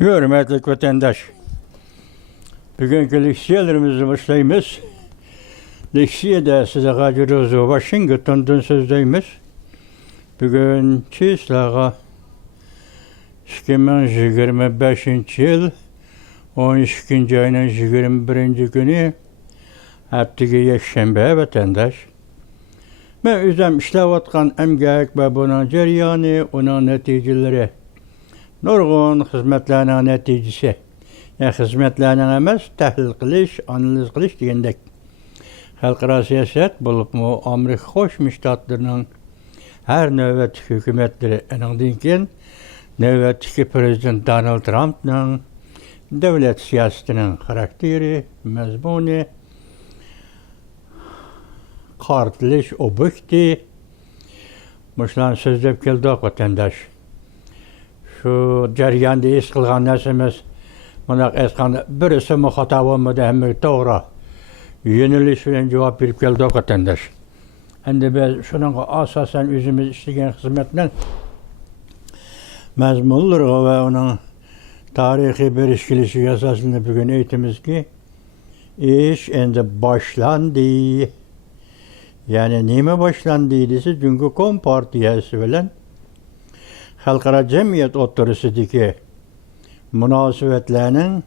Hürmetli vatandaş, bugünkü leksiyalarımızı başlayımız. Leksiyada size gacırız Washington'dan sözdeyimiz. Bugün çislağa 2025 yıl 12. ayının 21. günü haftaga yakshanba vatandaş. Ben özüm işlewatkan emgek ve bunun jaryanı, onun neticeleri. Nurgun hizmetlerinin neticesi. Yani hizmetlerinin emas, tahlil qilish, analiz qilish degandek. Xalqaro siyaset bulup mu Amerika Qo'shma Shtatlarining her navbatdagi hukumatları, andan keyin navbatdagi prezident Donald Trumpning davlat siyosatining xarakteri, mazmuni, qartilish obyekti, mushlarni so'zlab keldik vatandaş. Şu jarayonda es qilgan narsamiz, bunaqa aytganda birisi xato bo'lmadi, hamma to'g'ri. Yöneliş bilan javob berib keldik vatandaş. Endi biz shunga asosan o'zimiz ishlagan xizmatdan mazmunlari va uning tarixiy berish kelishi asosida bugun aytamizki, ish endi boshlandı. Yani nima boshlandı desa, Cumhuriyet Halk Partiyasi bilan xalqaro jamiyat o'rtasidagi munosabatlarning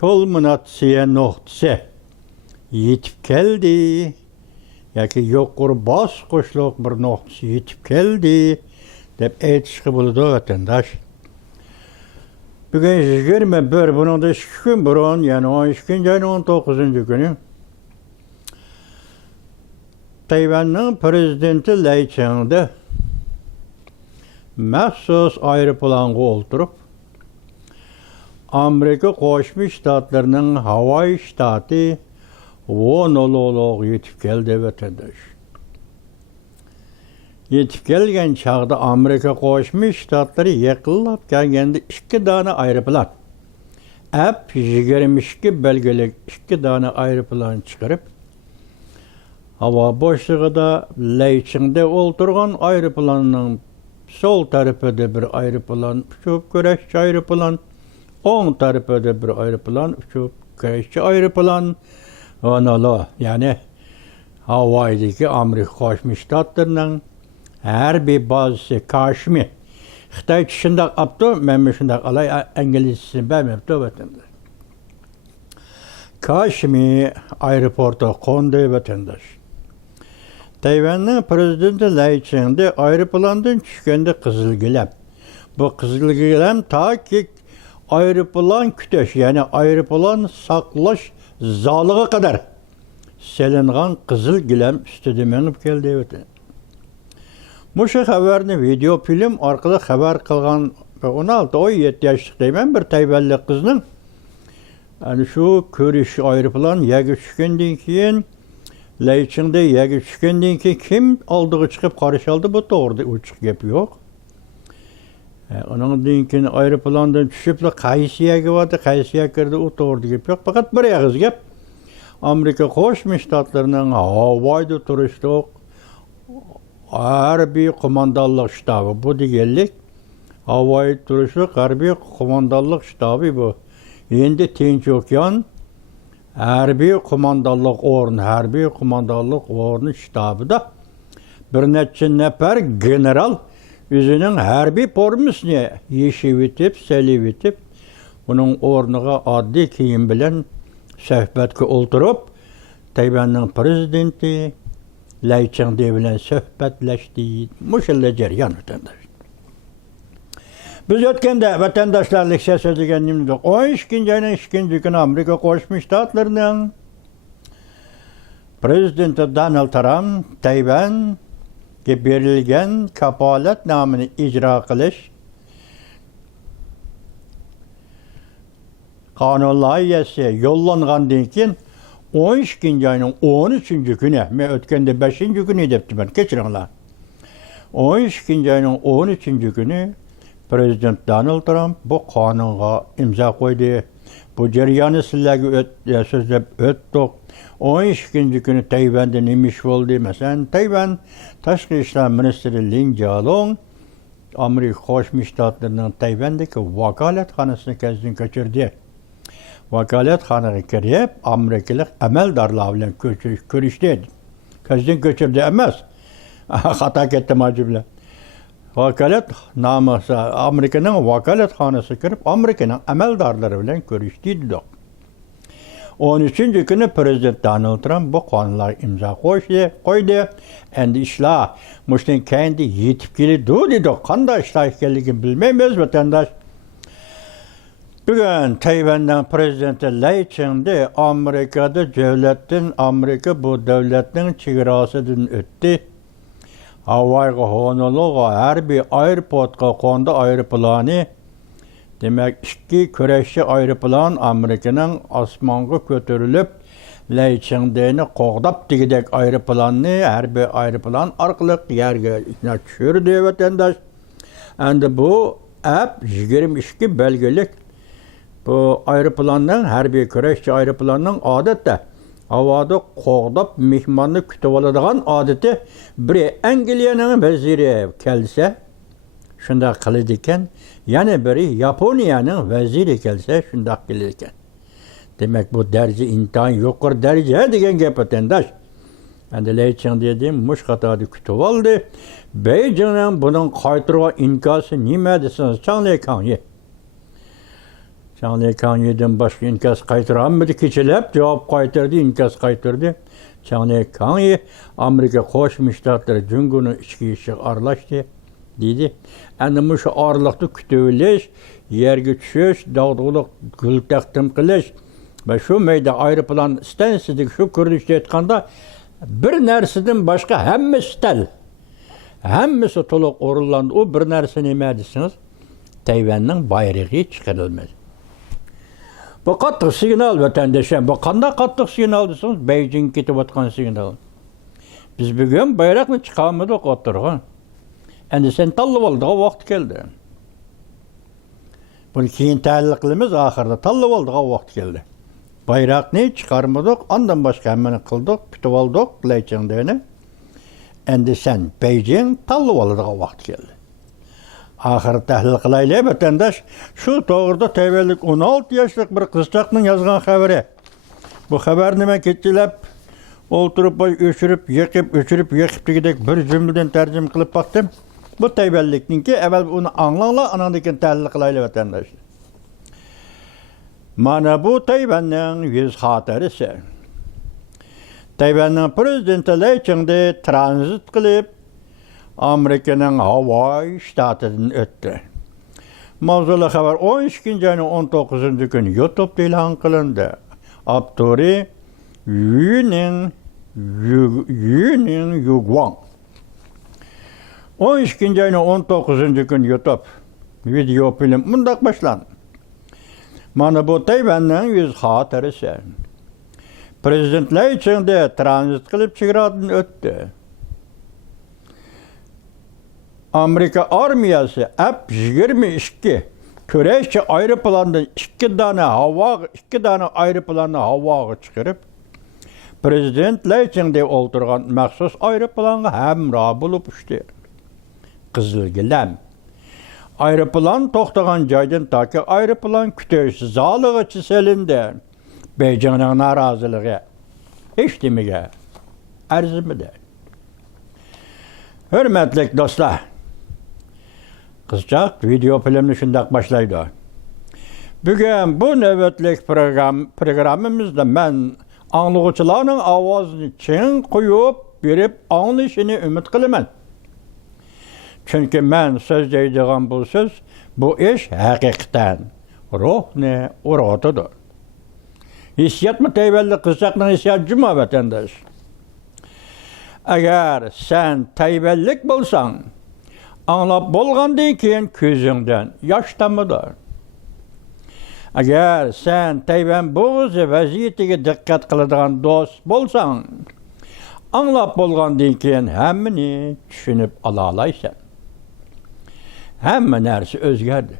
kulminatsiya nuqtasi yetib keldi. Yoki yuqori bosqichlik bir nuqtasi yetib keldi deb aytishga bo'ladi vatandosh. Bugun 21, bundan 2 kun burun, yani 12. ayning 19. kuni Tayvanning prezidenti Lai Ching-de maxsus aeroplanga o'ltirib Amerika Qo'shma Shtatlarining Havay shtati Honoluluga yetib keldi vatandosh. Yetib kelgan chog'da Amerika Qo'shma Shtatlari yaqinlab kelganda 2 dona aeroplan, F-22 belgilik 2 dona aeroplan chiqarib, havo boshlig'ida Lai Ching-de o'ltirgan aeroplanning sol tarafida bir aeroplan uchib kurashchi aeroplan, o'ng tarafida bir aeroplan uchib kurashchi aeroplan, yani Havaydagi Amerika Qo'shma Shtatlarining harbiy bazasi Kashmir. Xitoy shundoq apti, men shundoq alay inglizcasini bilmayapti vatandosh. Kashmir aeroporti qo'ndi vatandosh. Tayvanning prezidenti Lai Ching-de aeroplandan tushganda qizil gilam. Bu qizil gilam taki aeroplan kutish, yani aeroplan saqlash zaliga qadar selingan qizil gilam ustida minib keldi vatandosh. Mushu xabarni video film orqali xabar qilgan 16-17 yoshlik deyman bir tayvanlik qizning ana shu ko'rish aeroplan yaga tushgandan keyin Lai Ching-de yaga tushgandan keyin kim oldiga chiqib qarash oldi, bu to'g'ri ochiq gap yo'q. Ondan keyin aeroplandan tushib qaysi yaga bordi, qaysi yaga kirdi, u to'g'ri gap yo'q. Faqat bir og'iz gap. Amerika Qo'shma Shtatlarining Havayda turishliq harbiy qo'mondonlik shtabi, bu deganlik Havay turishliq harbiy qo'mondonlik shtabi bu. Endi Tinch okean harbiy qo'mondonlik o'rni shtabida bir necha nafar general o'zining harbiy formasini yechib etib, salib etib, uning o'rniga oddiy kiyim bilan suhbatga o'ltirib, Tayvanning prezidenti Lai Ching-de bilan suhbatlashdi. Mushalla jarayon vatandosh. Biz o'tganda vatandoshlar leksiyasi deganimizda 12. ayning 2. kuni Amerika Qo'shma Shtatlarining prezidenti Donald Trump Tayvanga berilgan kafolatnomani ijro qilish qonun loyihasi yo'llangandan keyin 12. ayning 13. kuni, men o'tganda 5. kuni debdiman, kechiringlar. 12. ayning 13. kuni Prezident Donald Trump bu qonunga imzo qo'ydi. Bu jarayonni sizlarga so'zlab o'tdik. 12. kuni Tayvanda nima ish bo'ldi? Masalan, Tayvan Tashqi ishlar ministri Lin Jialong Amerika Qo'shma Shtatlarining Tayvandagi vakolatxonasini ko'zdan kechirdi. Vakolatxonaga kirib, amerikalik amaldorlar bilan ko'rishdi. Ko'zdan kechirdi emas. Xato ketdi majibla. Amerikaning vakolatxonasiga kirib, Amerikaning amaldorlari bilan ko'rishdi dedi. 13. kuni Prezident Donald Trump bu qonunlar imzo qo'ydi. Endi ishlar mushtin kendi yetib keldi dedi. Qanday ishlar ekanligini bilmaymiz vatandaş. Bugün Tayvan'dan Prezidenti Lai Ching-de Amerika bu devletin chegarasidan o'tdi. Havayga Honoluluga har bir aeroportga qo'ndi aeroplani. Demek iki kurashchi aeroplan Amerika'nın osmonga ko'tarilib, Lai Ching-deni qo'g'dab degidek aeroplanni har bir aeroplan orqali yerga tushirdi vatandaş. Endi bu 22 belgelik bu aeroplanning har bir kurashchi aeroplanning odatda havoda qo'g'dab mehmonni kutib oladigan odati biri Angliyaning vaziri kelsa shunday qiladi ekan, yana biri Yaponiyaning vaziri kelsa shunday qiladi ekan. Demak bu darajada intayin yuqori daraja degan gap vatandash. Endi Lai Ching dedim, mush qatorda kutib oldi. Beijingning buning qaytirgan inkosi nima desiniz? Chang Lai Kangye'den boshqa inkos qaytaramidi? Kechalab javob qaytardi, inkos qaytardi. Chang Lai Kangye Amerika Qo'shma Shtatlari Jungo'ning ichki ishiga aralashdi dedi. Endi mushu oraliqda kutilish, yerga tushish, dog'dug'liq gul taqdim qilish va shu mayda aeroplan stansiyasidagi shu ko'rinishda aytganda bir narsadan boshqa hammasi tal. Hammasi to'liq o'rinlandi. U bir narsa nima desiniz? Tayvanning bayrog'i chiqarilmadi. Bu qattiq signal vatandaşlar. Bu qanday qattiq signal desiniz? Beijing ketib o'tgan signal. Biz bugun bayroqni chiqarmadik o'tirgan. Endi sen tanlab oldigan vaqt keldi. Buni keyin tahlil qilamiz, oxirida tanlab oldigan vaqt keldi. Bayroqni chiqarmadik, ondan boshqa hammani qildik, kutib oldik, Lai Ching-deni. Endi sen Beijing tanlab oladigan vaqt keldi. Ahir tahlil qilaylik vatandaş. Şu to'g'rida Tayvanlik 16 yoshlik bir qizchaqning yozgan xabari. Bu xabar nima ketchilab o'ltirib o'chirib, yiqib degidek bir jumladan tarjima qilib baktım. Bu Tayvanlikninki, evvel uni anglanglar, anan keyin tahlil qilaylik vatandaş. Mana bu Tayvanning yüz xotirasi. Tayvanning prezidenti Lai Ching-de tranzit qilib Amerika'nın Hawaii ştatidan o'tdi. Mavzuli xabar 12 ayning 19 kuni YouTube'da e'lon qilindi. Avtori Yuning Yuguang. 12 ayning 19 kuni YouTube video film mundaq boshlandi. Mana bu Tayvanning yüz xotirasi. Prezident Lai Ching-de tranzit qilib chegaradan o'tdi. Amerika armiyası F-22 kurashchi aeroplandan 2 tane aeroplanni havoga chiqarib, Prezident Lai Ching-de o'ltirgan maxsus aeroplanga hamroh bo'lib uchdi. Qizil gilam. Aeroplan to'xtagan joydan toki aeroplan kutish zaligacha selindi. Beijingning noroziligi hech nimaga arzimidi. Hurmatli do'stlar, qizchaq video filmni shundoq boshlaydi. Bugun bu navbatlik programmamizda men anglag'uvchilarning ovozini chin qo'yib berib anglashini umid qilaman. Chunki men so'zlaydigan bu so'z, bu ish haqiqatan ruhni urg'otidir. Hissiyatmi Tayvanlik qizchaqning hissiyatimi vatandosh? Agar sen Tayvanlik bo'lsang, anlab bo'lgandan keyin ko'zingdan yosh tomadi. Agar sen Tayvan bo'g'izi vaziyatiga diqqat qiladigan do'st bo'lsang, anlab bo'lgandan keyin hammani tushunib ola olaysan. Hamma narsa o'zgardi.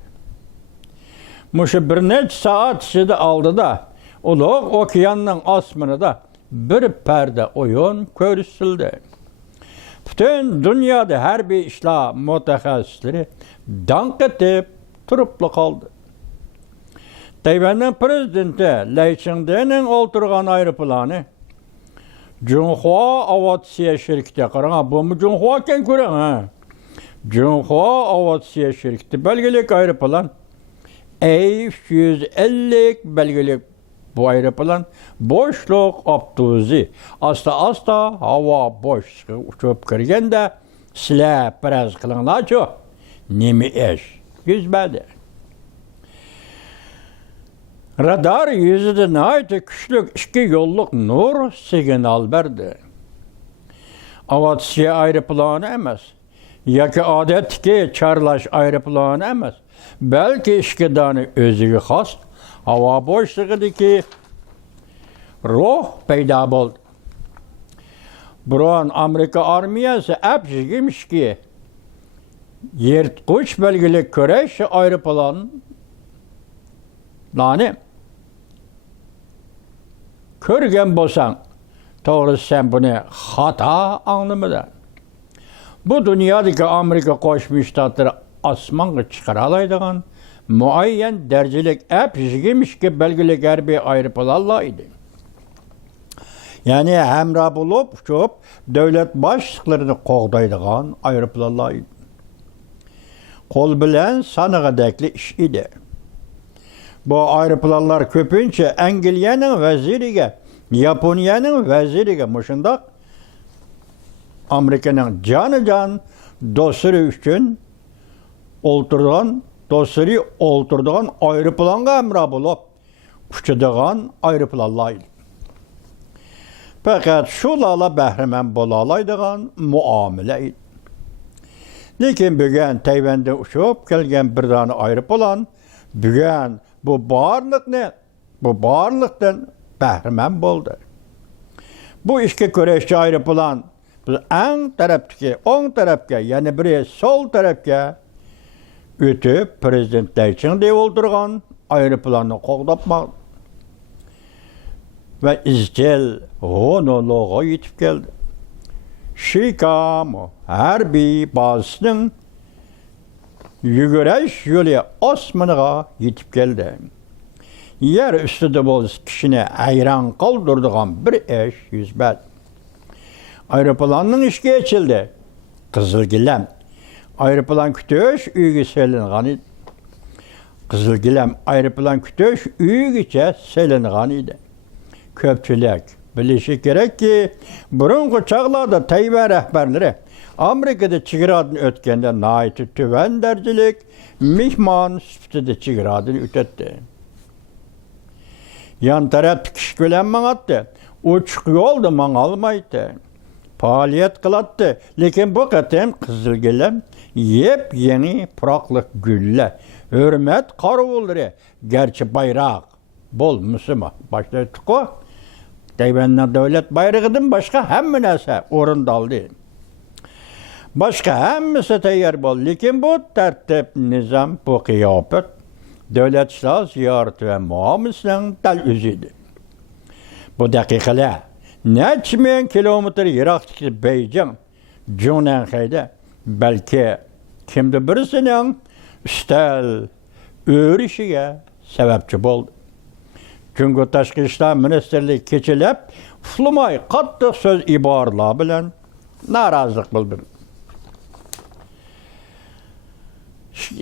Mushu bir necha soat ichida oldida ulug' okeanning osmonida bir parda o'yin ko'rsatildi. Butun bütün dünyada her bir işler mütehassisleri dank edip turuplu kaldı. Tayvan'ın prezidenti Lai Ching-te'nin oturgan aeroplanı Junhua Aviasiya şirketi qarang, bu mu Junhua ekan ko'rang ha. Junhua Aviasiya şirketi belgilik aeroplan A350 belgilik bu aeroplan boşluq avtobusi asta hava boş uçup kirganda sizlar biroz qilinglar-chu. Nima ish yuzmadi. Radar yüzüde nəhayət küçlük 2 yolluk nur signal verdi. Aviasiya aeroplanı emas, yoki odatdagi charlash aeroplanı emas, balki 2 dona o'ziga xos havo bo'shlig'idagi ruh paydo bo'ldi. Biron Amerika armiyasi F-22 yirtqich belgili kurash aeroplanlarni ko'rgan bo'lsang, to'g'risi sen buni xato anglamading. Bu dunyodagi Amerika Qo'shma Shtatlari osmonga chiqara oladigan muayyan darajalik F-22 belgilik harbiy aeroplanlar edi. Ya'ni hamroh bo'lib uchib davlat boshliqlarini qo'g'daydigan aeroplanlar edi. Qo'l bilan sanig'idagli ish edi. Bu aeroplanlar ko'pincha Angliyaning vaziriga, Yaponiyaning vaziriga mushundoq Amerikaning jonijon do'stlari uchun o'ltiradigan aeroplanga hamroh bo'lib uchadigan aeroplanlar. Faqat shularla bahramand bo'la oladigan muomala edi. Lekin bugun Tayvanda uchib kelgan bir dona aeroplan bugun bu barliqdan bahramand bo'ldi. Bu ishga kurashchi aeroplan biz o'ng tarafga, yana biri sol tarafga o'tib prezident Lai Ching-te o'ldirgan aeroplanni qo'g'dabmoqdi. Ve izchil Honoluluga yetib keldi. Shikamo harbiy bazasining yugurish yo'li osmoniga yetib keldi. Yer ustida bo'lsa kishini hayron qoldiradigan bir ish yuz berdi. Aeroplanning ishga ochildi. Qizil gilam aeroplan kutish uyga selingan edi. Qizil gilam aeroplan kutish uygacha selingan edi. Ko'pchilik bilishi kerakki, burungi chaqlarda Tayvan rahbarlari Amerikada chegaradan o'tganda nihoyat tuvan darajalik mehmon sifatida chegaradan o'tadi. Yan taraf tikish bilan mang'atdi. Ochiq yo'lda mang'almaydi. Faoliyat qiladi. Lekin bu qatam qizil gilam yep-yangi puroqliq gullar, hurmat qorovulları, garchi bayroq bo'lmasimi boshlaydi-ku. Tayvanning davlat bayrog'idan boshqa hamma narsa o'rinda oldi. Boshqa hammasi tayyor bo'ldi, lekin bu tartib, nizam, bu qiyofat davlat ishlar ziyorati va muomalasining dal o'zidi. Bu daqiqalar necha ming kilometr yiroqdagi Beijing, Junanxayda balki kimdir birisining ustal o'rishiga sababchi bo'ldi. Çünkü Tashqi ishlar ministerligi kechalab uxlamay qattiq so'z iboralar bilan norozilik bildirdi.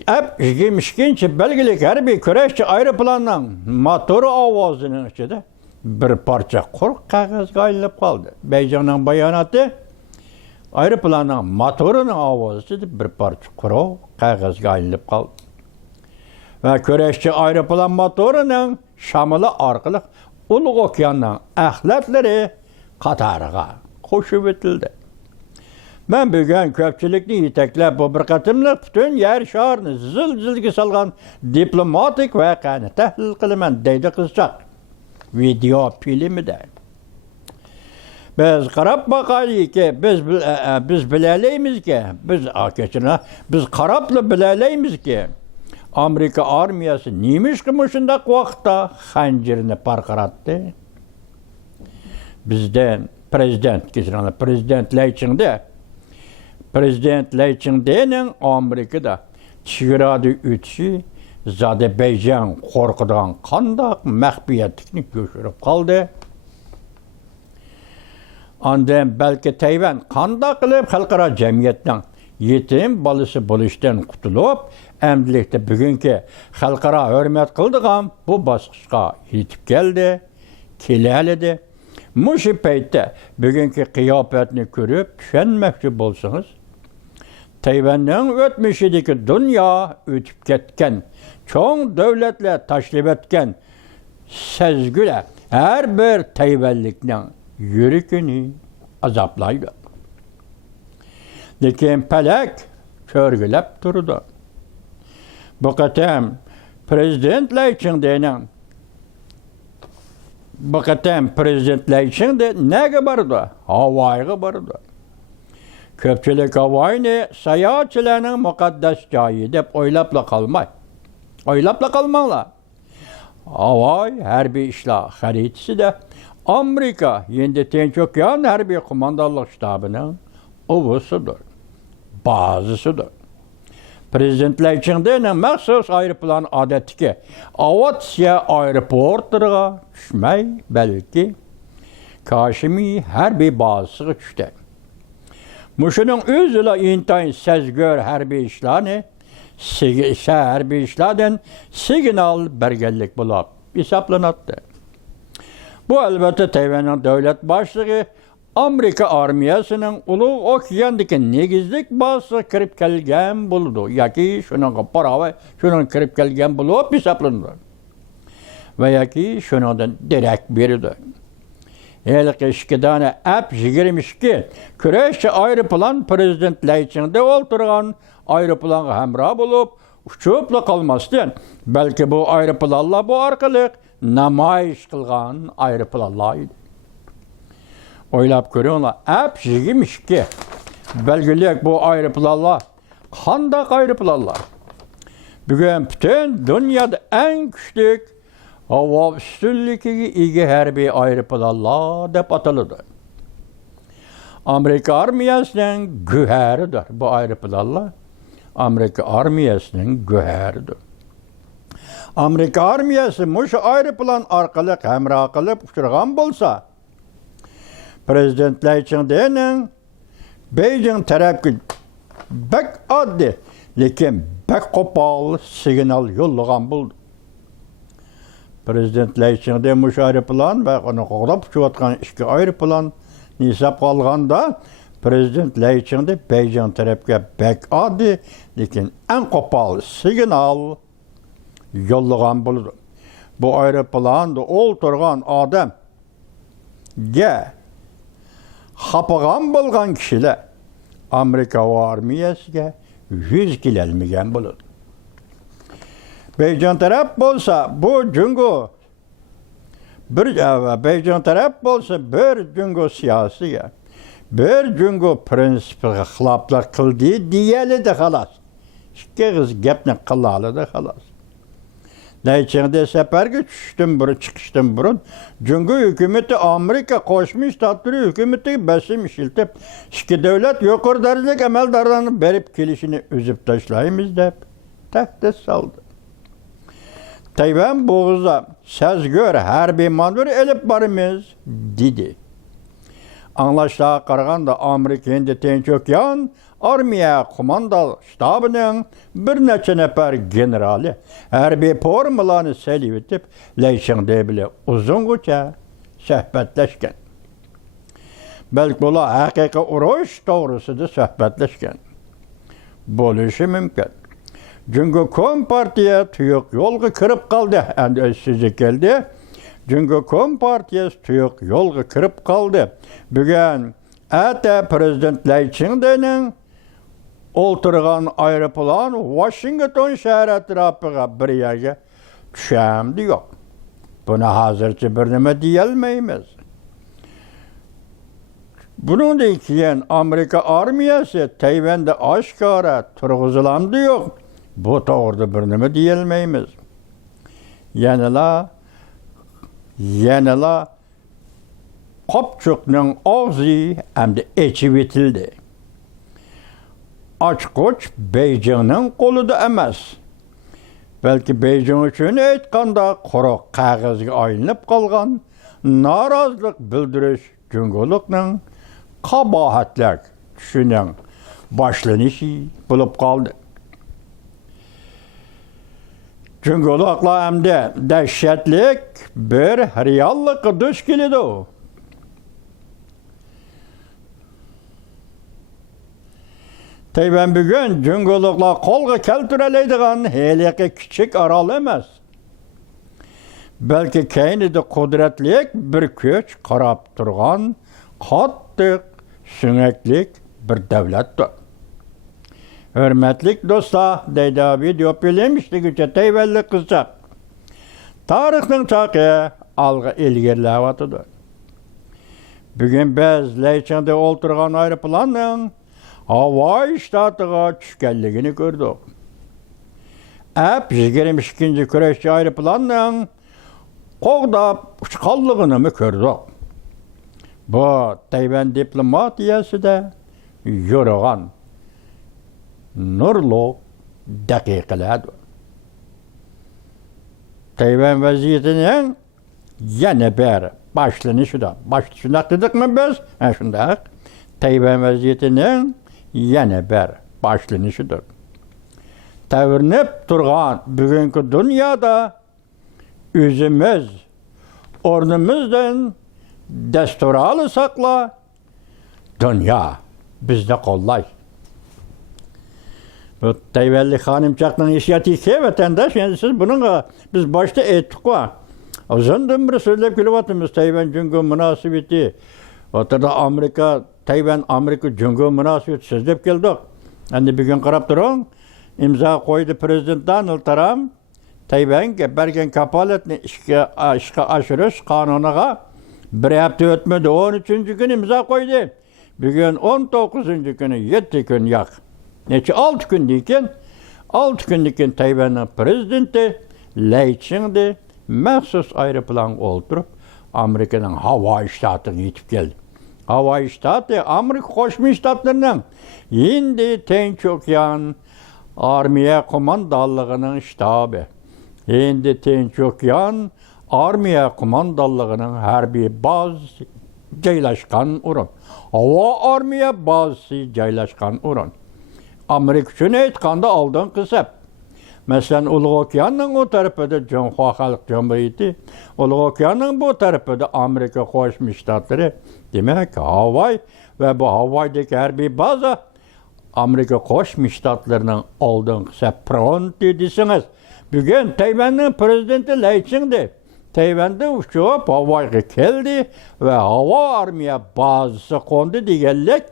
F-22 belgilik harbiy kurashchi aeroplanning motori ovozining ichida bir parcha quruq qog'ozga aylanib qoldi. Beijingning bayonoti aeroplanning motorining ovozi ichida bir parcha quruq qog'ozga aylanib qoldi. Ve kurashchi aeroplan motorining shamili orqali Ulug' okeanning axlatlari qatoriga qo'shib o'tildi. Men bugun ko'pchilikni yetaklab bu bir qatimliq butun yer sharini zil-zilga solgan diplomatik voqeani tahlil qilaman deydi qizchaq video filmida. Biz qarab baqaylikki, biz bilalayimizki, biz qarabla bilalayimizki Amerika armiyasi neymişki shundaq vaqtda xanjirini parqaratdi. Bizden prezident Lai Ching-te Prezidentlerin Amerika'da çigiradi ütçü Azerbaycan korkudan kandak məxfiyyətlikni göşürüb qaldı. Ondan belki Tayvan kandak qılıb xalqara cəmiyyətdən yetim balısı buluşdan qutulub, əmdilikdə bugünkü xalqara hörmət qıldığım bu basqışqa yetib gəldi, keləlidi. Muşu peytdə bugünkü qiyafətini görüb düşənməkçi bolsanız, Tayvan'ın ötmüşideki dünya ötüp ketken, çoğun devletle taşrif etken, sezgüle her bir Tayvanlıkla yürükünü azaplaydı. Lakin pelek körgülep durdu. Bu katem prezidentler içinde ne vardı? Havayı vardı. Köpçülük havayını seyahatçilerinin mukaddes cayı deyip oylapla kalmay. Oylapla kalmalı. Havay harbi işla haritisi de Amerika yendi Tençokyan harbi kumandalık ştabının ovusudur. Bazısıdır. Prezidentler içinde məxsus aeroplan adeti ki Avatsiya aeroportlarına düşmey belki Kaşimi harbi bazısı düştü. Muşunun özüyle intayın sezgör harbi işlerini, harbi işlerden signal belgelik bulup hesaplanattı. Bu elbette Tayvan'ın devlet başlığı Amerika armiyasının Ulu Okyan'daki negizlik bazı kirip kelgen buldu. Yaki şunun para şunun kirip kelgen bulup hesaplandı. Ve yaki şunun direkt biridir. Elik işkidane ep jigirmiş ki, küreşçi aeroplan prezidentler içinde oturgan aeroplan hemra bulup, uçupla kalmasın. Belki bu aeroplanla bu arkalık namayiş kılgan aeroplanlaydı. Oylap görüyorlar, ep jigirmiş ki, belgileyek bu aeroplanla, kandak aeroplanlar. Bugün bütün dünyada en küçük hava üstünlüğü igi harbi aeroplanlar dep atılıdır. Amerika armiyasının güheridir bu aeroplanlar. Amerika armiyasının güheridir. Amerika armiyası muş aeroplan arkalık hemra kılıp uçurgan bolsa, prezidentler içinde Beijing tarafı bek addı, lekin bek kopal signal yollagan buldu. Prezidentler içinde muş aeroplan ve onu qoğdap uçuvatkan iki aeroplan nisap kalganda prezidentler içinde Beijing tarafı bek addı, lekin en kopal signal yollagan buldu. Bu aeroplanda oturgan adam xapagan bolgan kişiler Amerika armiyasiga 100 kelolmagan bo'ladi. Beijing taraf bolsa bu jungo Beijing taraf bolsa bir jungo siyosiga, bir jungo prinsipiga xiloflik qildi deyeli de xalas. İki kız gapni qilali de xalas. Neyçinde seferge çıkıştım burun. Çünkü hükümeti Amerika koşmuş tatlı hükümeti besim işiltip iki devlet yukarı derlik emeldarlarını berip kilişini üzüp taşlayımız da tahta saldı. Tayvan boğuza sezgör harbi manevr elip barımız dedi. Anlaştığa qaraganda Amerika indi Tençokyan armiya komandal ştabının bir neçe nefer generali harbi formularını selip etip Leyşing'de bile uzunca söhbetleşken. Belki ola hakiki uruş doğrusu da söhbetleşken. Buluşu mümkün. Çünkü Kompartiya tuyuk yolgu kırıp kaldı. Yani sizi geldi. Çünkü Kompartiyası tuyuk yolgu kırıp kaldı. Bugün ete prezidentler içinde oturgan aeroplan Washington şehir etrafına bir yere düşemdi yok. Buna hazırca bir neme diyelmeyimiz. Bunun da ikiyen Amerika armiyası Tayvan'da aşkara turguzulandı yok. Bu da orada bir neme diyelmeyimiz. Yanıla Kopçuk'un ağzı hem de içi bitildi. açqoch Beijingning qo'lida emas. Balki Beijing uchun aytganda quruq qog'ozga aylanib qolgan norozilik bildirish jungolikning qabohatlik tushining boshlanishi bo'lib qoldi. Jungoliklar hamda dahshatlik bir reallikka duch keladi. Tayvan bugun jungoliklar qo'lga keltiradigan heliqi kichik orol emas. Balki kaynida qudratlik bir kuch qarab turgan qattiq suңaklik bir davlatdir. Hürmetlik do'stlar, deydi video pelemişligicha Tayvanlik qizcha. Tarixning chaqi alg'a ilgirlayotdi. Bugun biz Laychangda o'ltirgan aeroplanning Hawaii shtatiga tushganligini ko'rdik. 22 kurashchi aeroplanning qo'g'dab uchqanligini ko'rdik. Bu Tayvan diplomatiyasida yurgan nurli daqiqalardir. Tayvan vaziyatining yana bir boshlanishida. Shunday dedikmi biz? Shunday. Tayvan vaziyatining yana bir boshlanishdir. Tavrinib turgan bugungi dunyoda o'zimiz o'rnimizdan dasturali saqla, dunyo bizni qo'llaydi. Bu Tayvanlik xonimchaqning ishiyatiki vatandosh, endi siz buningga biz boshda aytdik-ku. Uzundan bir so'zlab kelyapmiz Tayvan jungo munosabati. O'tirda Tayvan Amerika jungo munosabati so'zlab keldik. Endi bugun qarab turing, imzo qo'ydi prezident Donald Trump Tayvanga bergan kapolatni ishga oshirish qonuniga bir hafta o'tmadi, 13-kuni imzo qo'ydi. Bugun 19-kuni 7 kun yo'q. Neçe 6 kundan keyin Tayvanning prezidenti Laychangda maxsus aeroplan o'ltirib Amerikaning Hawaii shtatiga yetib keldi. Hawaii shtati Amerika Qo'shma Shtatlarining Hindi Tinch okean armiya qo'mondonligining shtabi. Hindi Tinch okean armiya qo'mondonligining harbiy bazasi joylashgan o'rin. Havo armiya bazasi joylashgan o'rin. Amerika uchun aytganda oldingi hisob. Masalan, Ulug' okeanning o tarafida Jonhua Xalq Jamhuriyati, Ulug' okeanning bu tarafida Amerika Qo'shma Shtatlari, demak Hawaii va bu Hawaiidagi harbiy baza Amerika Qo'shma Shtatlarining oldingi hisob fronti desangiz. Bugun Tayvanning prezidenti Laychangda Tayvanda uchib Hawaiiga keldi va havo armiya bazasi qo'ndi deganlik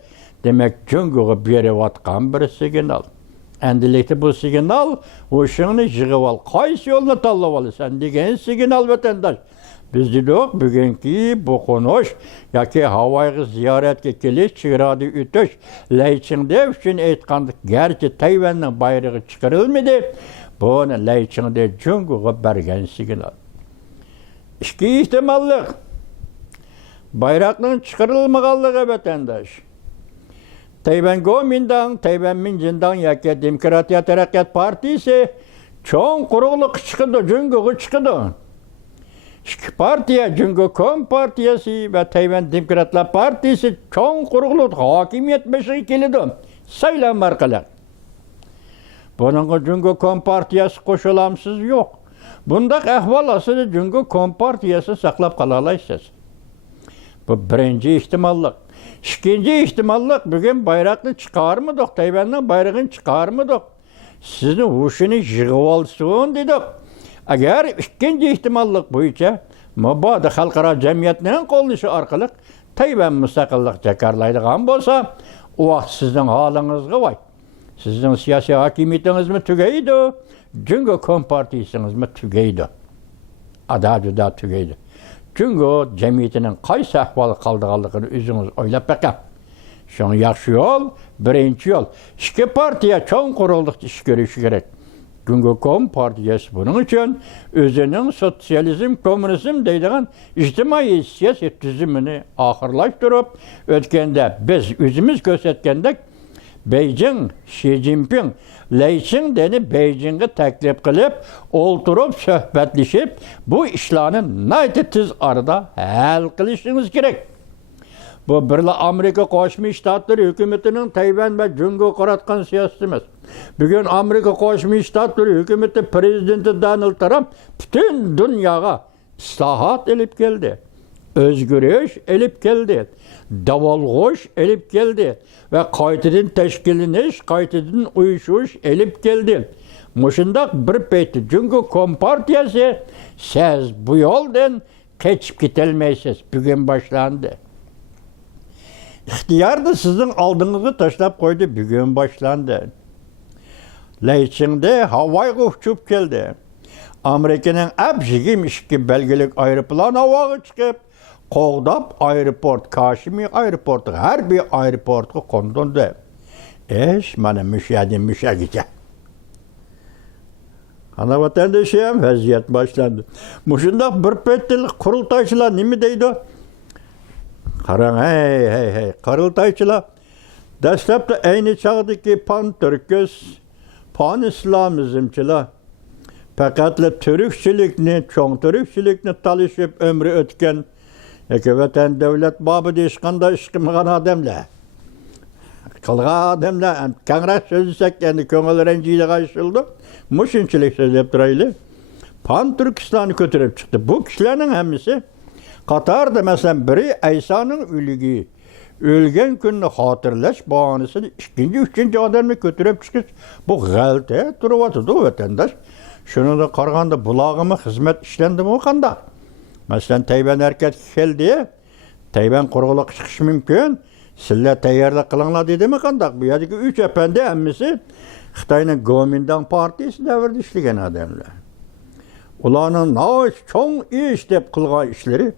demek jungoga berayotgan bir signal. Endilikda bu signal o'shani yig'ib ol, qaysi yo'lni tanlab olasan degan signal vatandosh. Biz dedik bugungi bu qo'nish yoki Hawaiiga ziyoratga kelish, chegarada o'tish, Laychangda uchun aytganda garchi Tayvanning bayrog'i chiqarilmadi, buni Laychangda jungoga bergan signal. Ikki ehtimollik bayroqning chiqarilmaganligi vatandosh. Tayvan Kuomintang, Tayvan Minjintang yoki Demokratiya Taraqqiyot partiyasi cho'ng quruqliq chiqdi, jungoga chiqdi. Ikki partiya, Jungo Kompartiyasi va Tayvan Demokratlar partiyasi cho'ng quruqliq hokimiyat beshiga keldi. Saylan orqali. Buningga Jungo Kompartiyasi qo'shilamsiz yo'q. Bundaq ahvol ostida Jungo Kompartiyasi saqlab qola olasiz. Bu birinchi ehtimollik. İkinci ihtimallik bugün bayrakını çıkarmadık, Tayvan'ın bayrağını çıkarmadık. Sizin hoşunu yığıp alsın dedik. Eğer ikinci ihtimallik boyunca mabada xalqaro jamiyatning qo'llashi orqali Tayvan mustaqillik jakarlaydigan bo'lsa, o vaqt sizning holingizga voy. Sizning siyosiy hokimiyatingiz tugaydi, Jungo Kompartiyasingizmi tugaydi. Juda tugaydi. Jungo jamiyatining qaysi ahvoli qoldiganligini o'zingiz o'ylab baqing. Shuni yaxshi yo'l, birinchi yo'l. Ikki partiya cho'ng quruqlikda ish ko'rishi kerak. Jungo Kompartiyasi buning uchun o'zining sotsializm, kommunizm deydigan ijtimoiy siyosiy tuzumini oxirlashtirib, o'tganda biz o'zimiz ko'rsatgandek Beijing, Xi Jinping, Lei Ching'ni Beijing'e teklif kılıp, oturup, söhbetleşip, bu işlerini naytı tez arada hal kılışınız gerek. Bu birla Amerika Qo'shma Shtatlari hukumatining Tayvan ve Jungo qaratgan siyosati emas. Bugun Amerika Qo'shma Shtatlari hukumati prezidenti Donald Trump bütün dunyoga islohot elib keldi. Özgürlüş elib keldi. Davolg'ush elib keldi. Ve qaytadan tashkillanish, qaytadan uyushush elib keldi. Mushundaq bir paytda Jungo Kompartiyasi siz bu yo'ldan kechib ketolmaysiz. Bugun boshlandi. İhtiyar da sizin aldığınızı taşlap koydu. Bugün başlandı. Leyçin'de havaya uçup geldi. Amerika'nın F-22 belgelik aeroplan havaya çıkıp Qoğdap aeroport, Kaşimi aeroportu, her bir aeroportu kondundu. Bana müşahede. Ana vatandaşıyım, vaziyet başlandı. Muşunda bir pettilik kurultayçılar ne mi deydi? Qarang, hey, qurultaychilar. Dastlabda ayni chog'dagi pan-turkis, pan-islomizmchilar faqatla turkchilikni, cho'ng turkchilikni talashib umri o'tgan yoki vatan davlat bobi deyishganda ish qilmagan odamlar. Qilgan odamlar, kengroq so'zlasak endi ko'ngil ranjiga aytildi. Mushunchalik so'zlab turaylik. Pan-turkistlarni ko'tarib chiqdi. Bu kishilarning hammasi Katar'da mesela biri İsa'nın ölügü, ölgen gününü hatırlaş bahanasını üçüncü adamını götürüp çıkış. Bu galte duruvatıdı o vatandaş. Şunu da karganda bulağıma hizmet işlendi mi o kanda? Mesela Tayvan erkek geldi, Tayvan kuruluk çıkış mümkün. Sizler tayarlı kılınla dedi mi kandak? Bu yerdeki 3 efendi emmisi Xitay'ın Kuomintang Partisi devirdi işleyen adamlar. Ulanın naş çoğun iş deyip kılgan işleri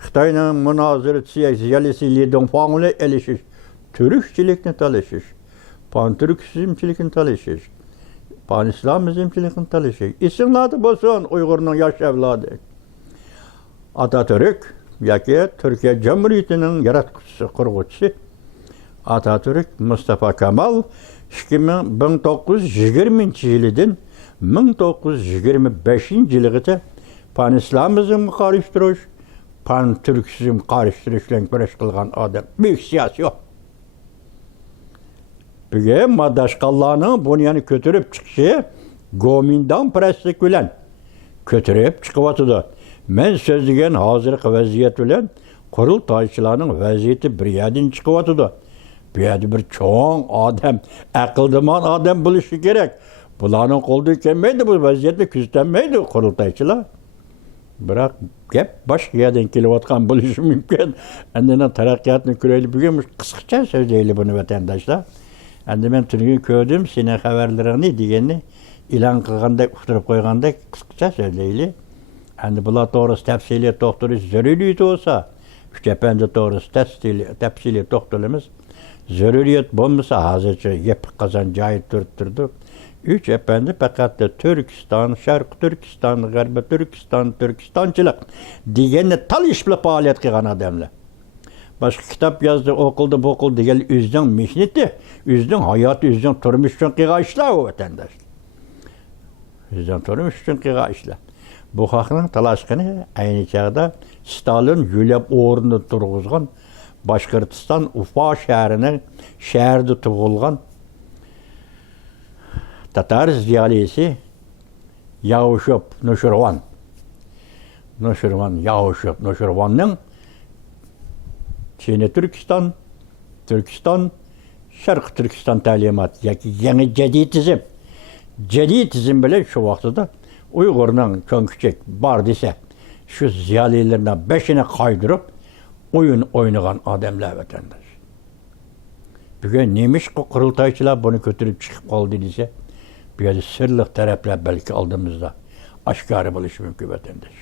Xitay'ın münazırıcıya ziyalisi Li Dongfang'la elişiş, Türkçilikini talışış, Pan-Türkizmçilikini talışış, Pan-İslamizmçilikini talışış. İsimladı bolsun Uygur'un yaş evladı. Atatürk, yaki Türkiye Cumhuriyeti'nin yaratkucusu, kurgucusu, Atatürk Mustafa Kemal 1920 yılından 1925 yılıgacha pan-islamizmni qarıştırış, pan-türkizm qarıştırışla kurash qilgan odam. Büyük siyasi yok. Bugun Madagaşkallarning bunu yani götürüp çıkışı Kuomintang presslik bilen götürüp çıkıvatıdı. Men sözlügen hazırki vaziyet bilen qurultaychilarning vaziyeti bir yerden çıkıvatıdı. Bu yerda bir çoğun adam, aqldiman adam bo'lishi kerak. Bularning qo'lida kelmaydi, bu vaziyatni kuzatanmaydi qurultaychilar. Biroq gap boshqa yerdan kelayotgan bo'lishi mumkin. Endi taraqqiyotni ko'raylik. Bugun qisqacha so'zlaylik buni vatandoshlar. Endi men tuni ko'rdim seni xabarlaringni deganni e'lon qilgandek, uqtirib qo'ygandek qisqacha so'zlaylik. Endi bular to'g'risida tafsiliy to'xtalish zaruriyat bo'lsa, uch apandi to'g'risida tafsiliy to'xtalamiz. Zaruriyat bo'lmasa hozircha gap qazon joyi turibdi. 3 efendi fakat da Türkistan, Şarkı Türkistan, Garbi Türkistan, Türkistançılık degeni talışıplı faaliyet qilgan adamlar. Başka kitap yazdı, okulda, bu okulda degen özünün mehneti, özünün hayatı, özünün turmuş için qilgan işler o vatandaş. Özünün turmuş için qilgan işler. Bu xalqning talashqini ayni chog'da Stalin yo'lab o'rnini turg'izgan Boshqirdiston Ufa shahrida tug'ilgan Tatar ziyalisi Yavuşov Nushirvan. Yavuşov Nushirvan'ın Çin'e Türkistan, Şarkı Türkistan talimat, yeni cedidizm. Cedidizm bile şu vaxtıda Uygur'un könküçek bar dese, şu ziyalilerine 5'ine kaydırıp oyun oynayan adamlar vatandaş. Bugün neymiş ki kurultayçılar bunu götürüp çıkıp kaldı dese, bir yerde sırlık taraflar belki aldığımızda aşkarı buluşu mümkün vatandaş.